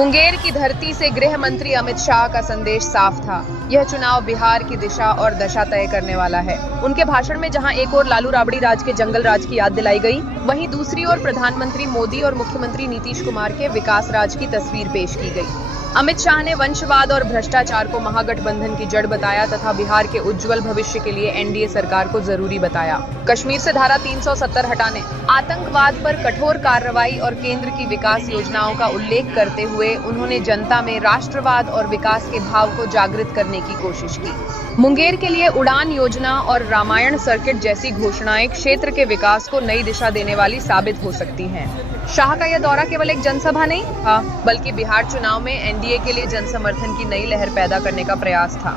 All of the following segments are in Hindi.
मुंगेर की धरती से गृह मंत्री अमित शाह का संदेश साफ था। यह चुनाव बिहार की दिशा और दशा तय करने वाला है। उनके भाषण में जहां एक ओर लालू राबड़ी राज के जंगल राज की याद दिलाई गई, वहीं दूसरी ओर प्रधानमंत्री मोदी और मुख्यमंत्री नीतीश कुमार के विकास राज की तस्वीर पेश की गई। अमित शाह ने वंशवाद और भ्रष्टाचार को महागठबंधन की जड़ बताया तथा बिहार के उज्जवल भविष्य के लिए एनडीए सरकार को जरूरी बताया। कश्मीर से धारा 370 हटाने, आतंकवाद पर कठोर कार्रवाई और केंद्र की विकास योजनाओं का उल्लेख करते हुए उन्होंने जनता में राष्ट्रवाद और विकास के भाव को जागृत करने की कोशिश की। मुंगेर के लिए उड़ान योजना और रामायण सर्किट जैसी घोषणाएं क्षेत्र के विकास को नई दिशा देने वाली साबित हो सकती हैं। शाह का यह दौरा केवल एक जनसभा नहीं था, बल्कि बिहार चुनाव में एनडीए के लिए जनसमर्थन की नई लहर पैदा करने का प्रयास था।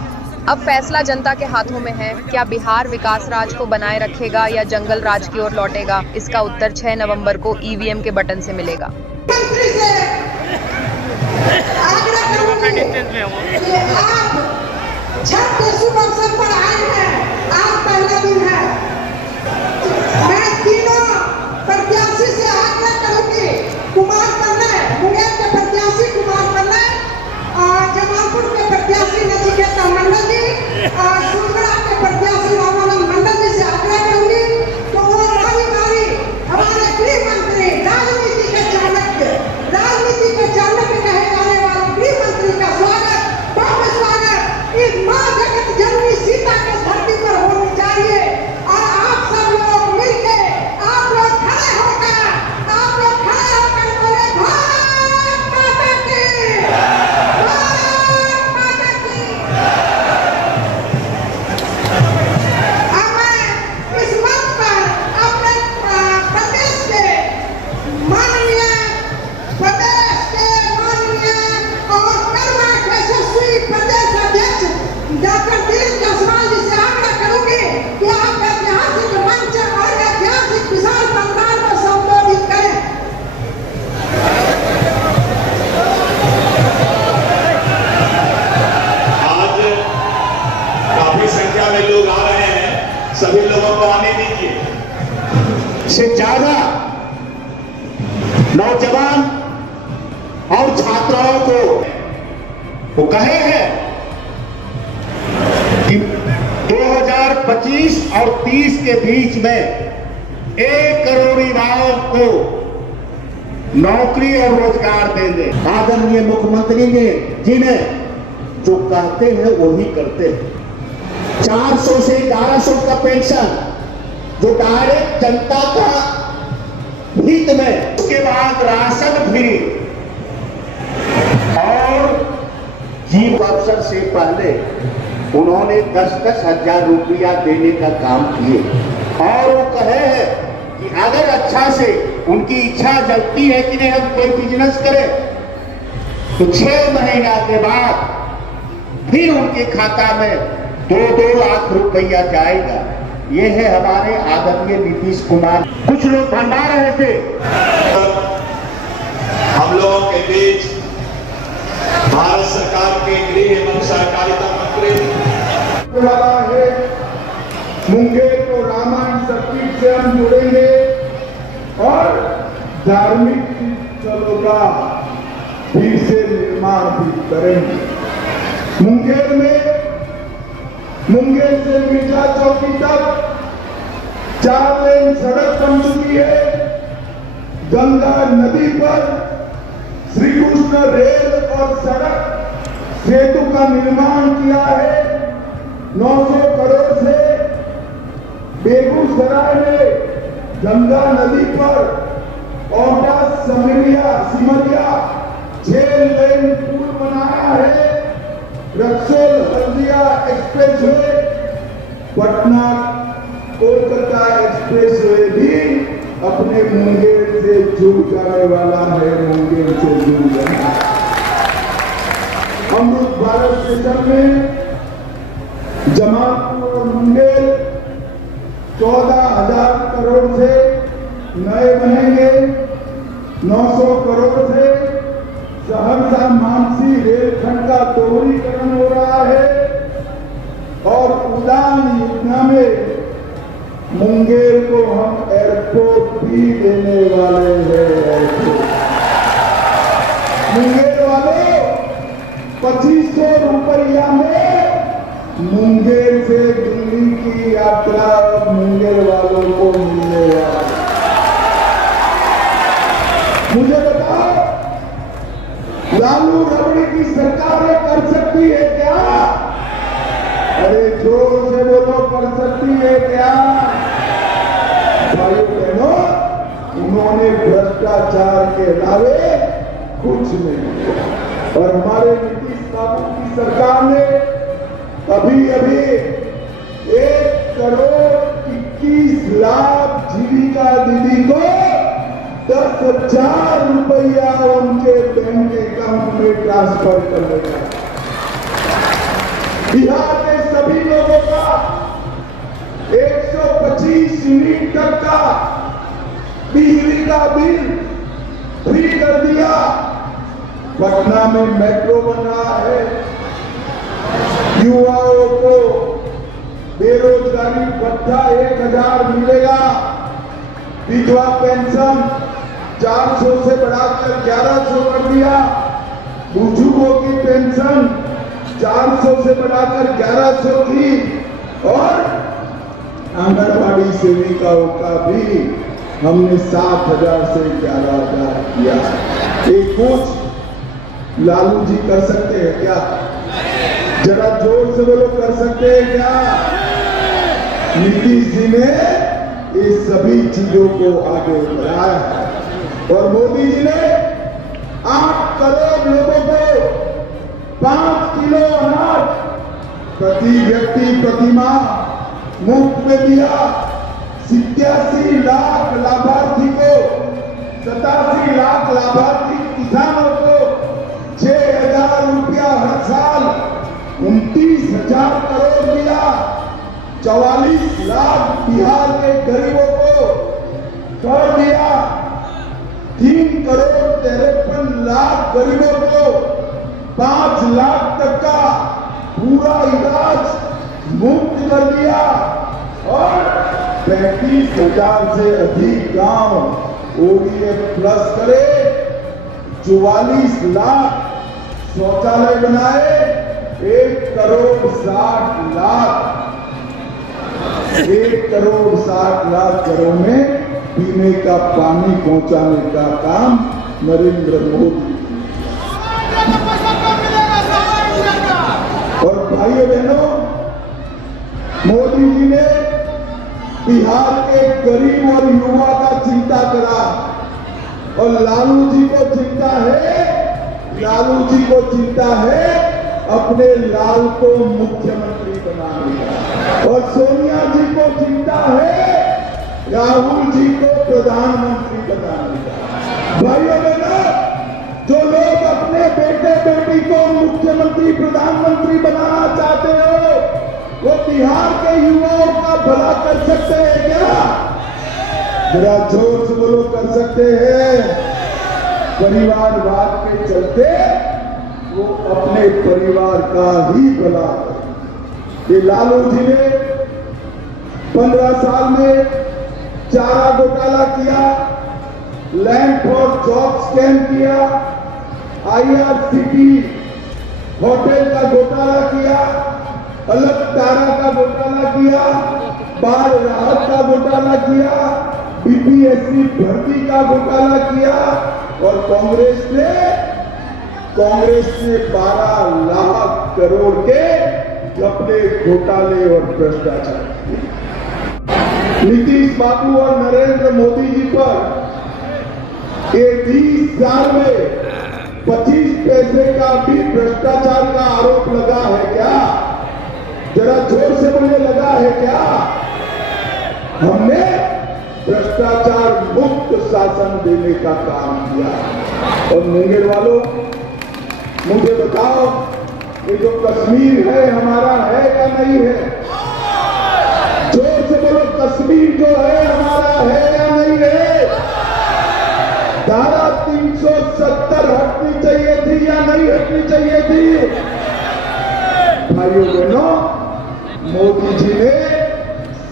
अब फैसला जनता के हाथों में है। क्या बिहार विकास राज को बनाए रखेगा या जंगल राज की ओर लौटेगा? इसका उत्तर 6 नवंबर को ईवीएम के बटन से मिलेगा। कुमार कन्या, मुंगेर के प्रत्याशी कुमार कन्या, जमालपुर के प्रत्याशी नचिकेता मंडल जी और सुंदरा के प्रत्याशी रामानंद मंडल जी से आग्रह करूंगी तो वो राजनीति हमारे गृह मंत्री राजनीति के चाणक्य कहे जाने वाले गृह मंत्री का स्वागत, भव्य स्वागत इस मां जगत जननी सीता के धरती पर होनी चाहिए। और आप सब लोग मिलकर आप लोग खड़े होकर सभी लोगों को आने दीजिए। से ज्यादा नौजवान और छात्राओं को वो कहे हैं कि 2025 और 30 के बीच में 1 करोड़ युवाओं को नौकरी और रोजगार देंगे। आदरणीय मुख्यमंत्री ने जिन्हें जो कहते हैं वही करते हैं। 400 से 1100 का पेंशन जो डायरेक्ट जनता का हित में, उसके बाद राशन फ्री और जीव अवसर से पहले उन्होंने 10-10 हजार रुपया देने का काम किए। और वो कहे हैं कि अगर अच्छा से उनकी इच्छा जगती है कि नहीं हम कोई बिजनेस करें तो 6 महीना के बाद फिर उनके खाता में 2-2 लाख रुपया जाएगा। ये है हमारे आदरणीय नीतीश कुमार। कुछ लोग भंडा रहे थे। हम लोगों के बीच भारत सरकार के गृह एवं सहकारिता मंत्री वाला है। मुंगेर को रामायण सर्किट से हम जुड़ेंगे और धार्मिक स्थलों का फिर से निर्माण भी करेंगे। मुंगेर से मिर्जा चौकी तक 4 लेन सड़क बन चुकी है। गंगा नदी पर श्री कृष्ण रेल और सड़क सेतु का निर्माण किया है। 900 करोड़ से बेगूसराय में गंगा नदी पर औटा सिमरिया 6 लेन पुल बनाया है। रक्सौल हल्दिया एक्सप्रेसवे, पटना कोलकाता एक्सप्रेसवे भी अपने मुंगेर से जुड़ जाने वाला है। मुंगेर से जुड़ जाना। अमृत भारत स्टेशन में जमालपुर और मुंगेर 14,000 करोड़ से नए बनेंगे। 900 करोड़ से सहरसा मानसी रेलखंड का दोहरीकरण हो रहा है। और उड़ान योजना में मुंगेर को हम एयरपोर्ट भी देने वाले हैं। मुंगेर वाले 2500 रुपया में मुंगेर से दिल्ली की यात्रा मुंगेर वालों को मिलने वाली। मुझे बताओ, लालू रबड़ी की सरकारें कर सकती है क्या? अरे जोर से बोलो, कर सकती है क्या? भाइयों बहनों, उन्होंने भ्रष्टाचार के अलावे कुछ नहीं किया। और हमारे नीतीश बाबू की सरकार ने अभी 1 करोड़ 21 लाख जीविका दीदी को 10,000 रुपया उनके बैंक अकाउंट में ट्रांसफर कर देगा। बिहार के सभी लोगों का 125 यूनिट तक का बिजली का बिल फ्री कर दिया। पटना में मेट्रो बन रहा है। युवाओं को बेरोजगारी भत्ता 1,000 मिलेगा। विधवा पेंशन 400 से बढ़ाकर 1,100 कर दिया। बुजुर्गों की पेंशन 400 से बढ़ाकर 1,100 की। और आंगनबाड़ी सेविकाओं का भी हमने 7,000 से 11,000 किया। ये कुछ लालू जी कर सकते हैं क्या? जरा जोर से बोलो, कर सकते हैं क्या? नीतीश जी ने ये सभी चीजों को आगे बढ़ाया है। और मोदी जी ने 8 करोड़ लोगों को 5 किलो अनाज प्रति व्यक्ति प्रति माह मुफ्त में दिया। 87 लाख लाभार्थी को, 87 लाख लाभार्थी किसानों को 6,000 रुपया हर साल 29,000 करोड़ दिया। 44 लाख बिहार के गरीबों को कर दिया। 3 करोड़ 53 लाख गरीबों को 5 लाख तक का पूरा इलाज मुफ्त कर दिया। और 35,000 से अधिक गांव ODF प्लस करे। 44 लाख शौचालय बनाए। 1 करोड़ 60 लाख 1 करोड़ 60 लाख घरों में पीने का पानी पहुंचाने का काम नरेंद्र मोदी। और भाइयों बहनों, मोदी जी ने बिहार के गरीब और युवा का चिंता करा। और लालू जी को चिंता है अपने लाल को मुख्यमंत्री बनाने का। और सोनिया जी को चिंता है राहुल जी को प्रधानमंत्री बनाने का। भाइयों बहनों, जो लोग अपने बेटे बेटी को मुख्यमंत्री प्रधानमंत्री बनाना चाहते हो, वो बिहार के युवाओं का भला कर सकते हैं क्या? जरा जोर से बोलो, कर सकते हैं? परिवारवाद के चलते वो अपने परिवार का ही भला करे। ये लालू जी ने 15 साल में चारा घोटाला किया, लैंड फॉर जॉब स्कैम किया, IRCT होटल का घोटाला किया, अलग तारा का घोटाला किया, बाढ़ राहत का घोटाला किया, BPSC भर्ती का घोटाला किया। और कांग्रेस ने 12 लाख करोड़ के अपने घोटाले और भ्रष्टाचार किए। नीतीश बाबू और नरेंद्र मोदी जी पर ये 20 साल में 25 पैसे का भी भ्रष्टाचार का आरोप लगा है क्या? जरा जोर से बोलिए, लगा है क्या? हमने भ्रष्टाचार मुक्त शासन देने का काम किया। और मुंगेर वालों, मुझे बताओ, ये जो कश्मीर है हमारा है या नहीं है? जोर से बोलो, कश्मीर जो है हमारा है या नहीं है? धारा 370 हटनी चाहिए थी या नहीं हटनी चाहिए थी? भाइयों बहनों, मोदी जी ने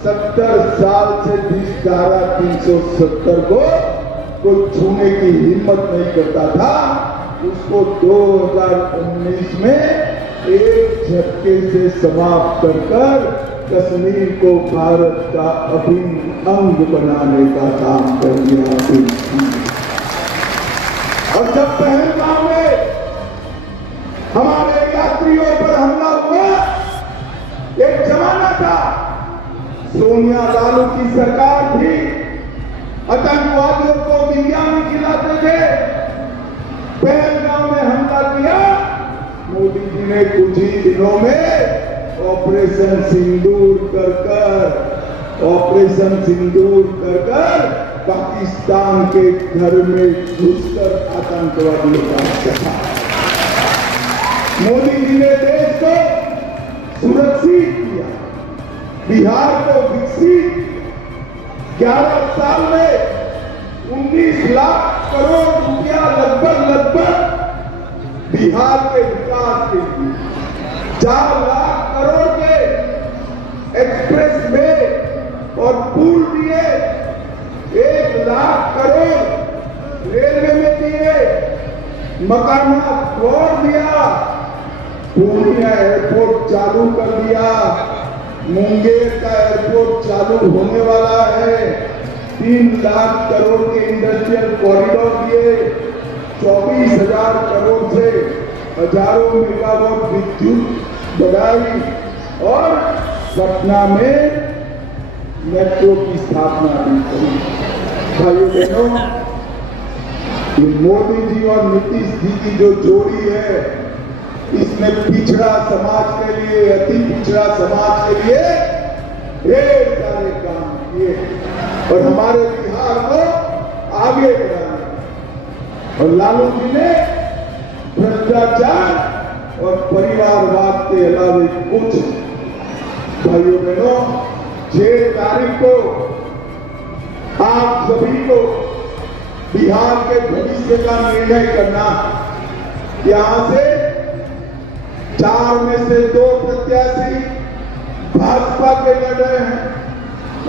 70 साल से जिस धारा 370 को कोई छूने की हिम्मत नहीं करता था, उसको 2019 में एक झटके से समाप्त कर कश्मीर को भारत का अभिन्न अंग बनाने का काम कर दिया। और जब पहलगाम में हमारे यात्रियों पर हमला हुआ, एक जमाना था सोनिया लालू की सरकार थी, आतंकवादियों को बिरयानी खिलाते थे। पहलगाम में हमला किया, मोदी जी ने कुछ ही दिनों में ऑपरेशन सिंदूर कर पाकिस्तान के घर में घुसकर आतंकवादियों का सफा। मोदी जी ने देश को सुरक्षित किया, बिहार को विकसित किया। 11 साल में 19 लाख करोड़ रुपया लगभग बिहार के विकास के लिए, 4 लाख करोड़ के एक्सप्रेस वे और पुल दिए, 1 लाख करोड़ रेलवे में दिए, मकाना तोड़ दिया, पूर्णिया एयरपोर्ट चालू कर दिया, मुंगेर का एयरपोर्ट चालू होने वाला है, 3 लाख करोड़ के इंडस्ट्रियल कॉरिडोर दिए, 24,000 करोड़ से हजारों मेगावाट विद्युत बढ़ाई और पटना में मेट्रो की स्थापना भी करी। भाइयों बहनों, मोदी जी और नीतीश जी की जो जोड़ी है, इसमें पिछड़ा समाज के लिए, अति पिछड़ा समाज के लिए ढेर सारे काम किए और हमारे बिहार को आगे बढ़ाया। और लालू जी ने भ्रष्टाचार और परिवारवाद के अलावा कुछ, भाइयों बहनों, 6 तारीख को आप सभी को बिहार के भविष्य का निर्णय करना। यहां से 4 में से 2 प्रत्याशी भाजपा के लड़ रहे हैं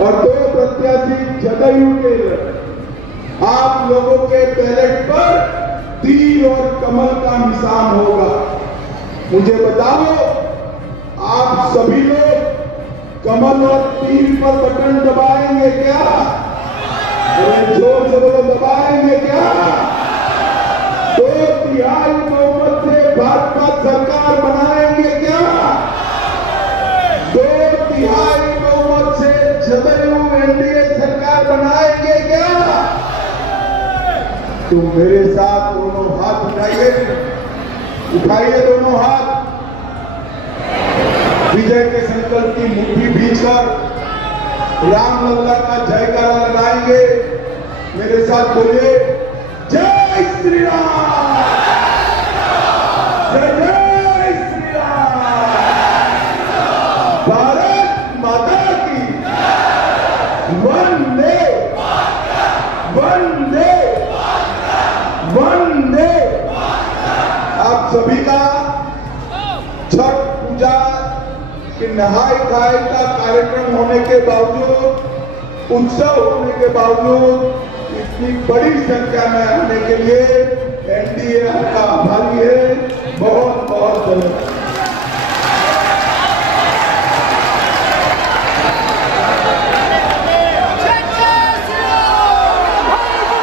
और 2 प्रत्याशी जदयू के लड़ रहे हैं। आप लोगों के बैलेट पर तीर और कमल का निशान होगा। मुझे बताओ, आप सभी लोग कमल और तीर पर बटन दबाएंगे क्या? अरे जोर से बोलो, दबाएंगे क्या? 2/3 बहुमत से भाजपा सरकार बनाएंगे क्या? 2/3 बहुमत से जदयू एनडीए सरकार बनाएंगे क्या? तो मेरे साथ दोनों हाथ उठाइए, उठाइए दोनों हाथ, विजय के संकल्प की मुट्ठी भींचकर राम लल्ला का जयकारा लगाएंगे। मेरे साथ बोलिए, जय श्री राम, जय जय श्री राम, भारत माता की वंदे वंदे वंदे। आप सभी का छठ पूजा के नहाय खाए का कार्यक्रम होने के बावजूद, उत्सव होने के बावजूद इतनी बड़ी संख्या में आने के लिए एनडीए आपका आभारी है। बहुत बहुत धन्यवाद।